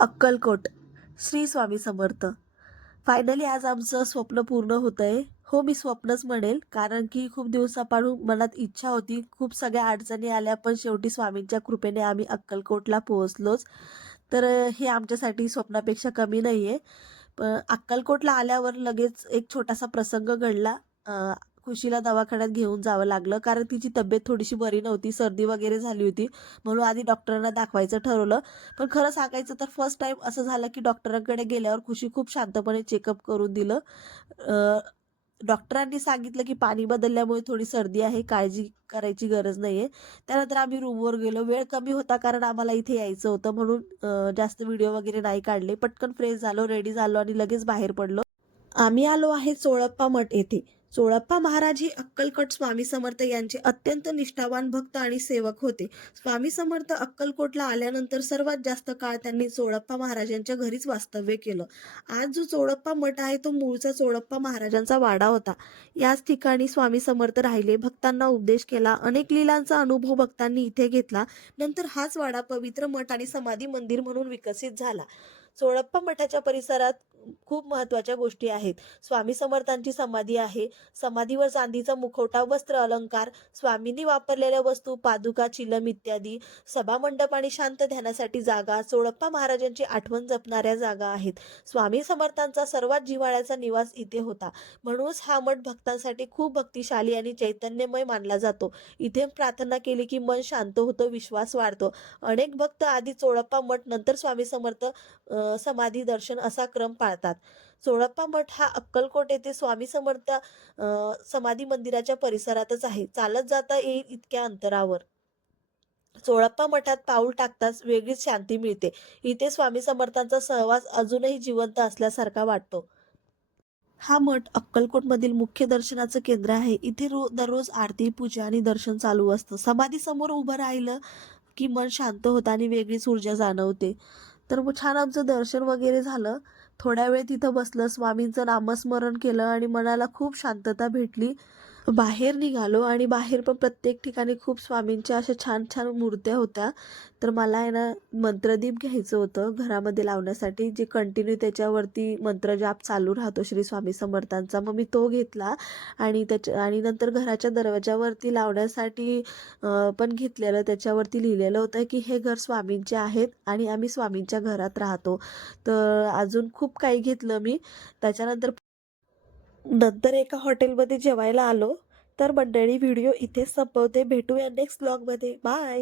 Akkalkot. Shri Swami Samarth. Finally आज आमचं स्वप्न पूर्ण होतंय. हो, मी स्वप्नच म्हणेल, कारण की खूप दिवसापासून मनात इच्छा होती. खूप सगळ्या अडचणी आल्या, पण शेवटी स्वामींच्या कृपेने आम्ही अक्कलकोटला पोहोचलोच. तर हे आमच्यासाठी स्वप्नापेक्षा कमी नाहीये. पण अक्कलकोटला आल्यावर लगेच एक छोटासा प्रसंग घडला. खुशीला दवाखान्यात घेऊन जावं लागलं, कारण तिची तब्येत थोडीशी बरी नव्हती, सर्दी वगैरे झाली होती. म्हणून आधी डॉक्टरांना दाखवायचं ठरवलं. पण खरं सांगायचं तर फर्स्ट टाईम असं झालं, की डॉक्टरांकडे गेल्यावर खुशी खूप शांतपणे चेकअप करून दिलं. अ, डॉक्टरांनी सांगितलं, की पाणी बदलल्यामुळे थोडी सर्दी आहे, काळजी करायची गरज नाहीये. त्यानंतर आम्ही रूमवर गेलो. वेळ कमी होता, कारण आम्हाला इथे यायचं होतं, म्हणून जास्त व्हिडिओ वगैरे नाही काढले. पटकन फ्रेश झालो, रेडी झालो आणि लगेच बाहेर पडलो. आम्ही आलो आहे चोळप्पा मठ येथे. चोळप्पा महाराज हे अक्कलकोट स्वामी समर्थ यांचे अत्यंत निष्ठावान भक्त आणि सेवक होते. स्वामी समर्थ अक्कलकोटला आल्यानंतर सर्वात जास्त काळ त्यांनी चोळप्पा महाराजांच्या घरीच वास्तव्य केलं. आज जो चोळप्पा मठ आहे तो मूळचा चोळप्पा महाराजांचा वाडा होता. याच ठिकाणी स्वामी समर्थ राहिले, भक्तांना उपदेश केला, अनेक लीलांचा अनुभव भक्तांनी इथे घेतला. नंतर हाच वाडा पवित्र मठ आणि समाधी मंदिर म्हणून विकसित झाला. चोळप्पा मठाच्या परिसरात खूप महत्त्वाच्या गोष्टी आहेत. स्वामी समर्थांची समाधी आहे. समाधीवर चांदीचा मुखवटा, वस्त्र अलंकार, स्वामींनी वापरलेल्या वस्तू, पादुका, चिलम इत्यादी, सभामंडप आणि शांत ध्यानासाठी जागा, चोळप्पा महाराजांची आठवण जपणाऱ्या जागा आहेत. स्वामी समर्थांचा सर्वात जिव्हाळ्याचा निवास इथे होता. म्हणूनच हा मठ भक्तांसाठी खूप भक्तिशाली आणि चैतन्यमय मानला जातो. इथे प्रार्थना केली की मन शांत होतं, विश्वास वाढतो. अनेक भक्त आधी चोळप्पा मठ, नंतर स्वामी समर्थ समाधी दर्शन असा क्रम पाळतात. चोळप्पा मठ हा अक्कलकोट येथे स्वामी समर्थ समाधी मंदिराच्या परिसरातच आहे. चालत जाता येईल इतक्या अंतरावर. चोळप्पा मठात पाऊल टाकताच वेगळीच शांती मिळते. इथे स्वामी समर्थांचा सहवास अजूनही जिवंत असल्यासारखा वाटतो. हा मठ अक्कलकोटमधील मुख्य दर्शनाचं केंद्र आहे. इथे दररोज आरती, पूजा आणि दर्शन चालू असतं. समाधीसमोर उभं राहिलं की मन शांत होतं आणि वेगळीच ऊर्जा जाणवते. तर मग छान आमचं दर्शन वगैरे झालं. थोड्या वेळ तिथं बसलं, स्वामींचं नामस्मरण केलं आणि मनाला खूप शांतता भेटली. बाहेर निघालो आणि बाहेर पण प्रत्येक ठिकाणी खूप स्वामींच्या अशा छान छान मूर्त्या होत्या. तर मला आहे ना मंत्रदीप घ्यायचं होतं घरामध्ये लावण्यासाठी, जे कंटिन्यू त्याच्यावरती मंत्रजाप चालू राहतो श्री स्वामी समर्थांचा. मग मी तो घेतला आणि नंतर घराच्या दरवाजावरती लावण्यासाठी पण घेतलेलं. त्याच्यावरती लिहिलेलं होतं की हे घर स्वामींचे आहेत आणि आम्ही स्वामींच्या घरात राहतो. तर अजून खूप काही घेतलं मी. त्याच्यानंतर नंतर एका हॉटेलमध्ये जेवायला आलो. तर मंडळी, व्हिडिओ इथेच संपवते. भेटूया नेक्स्ट ब्लॉगमध्ये. बाय.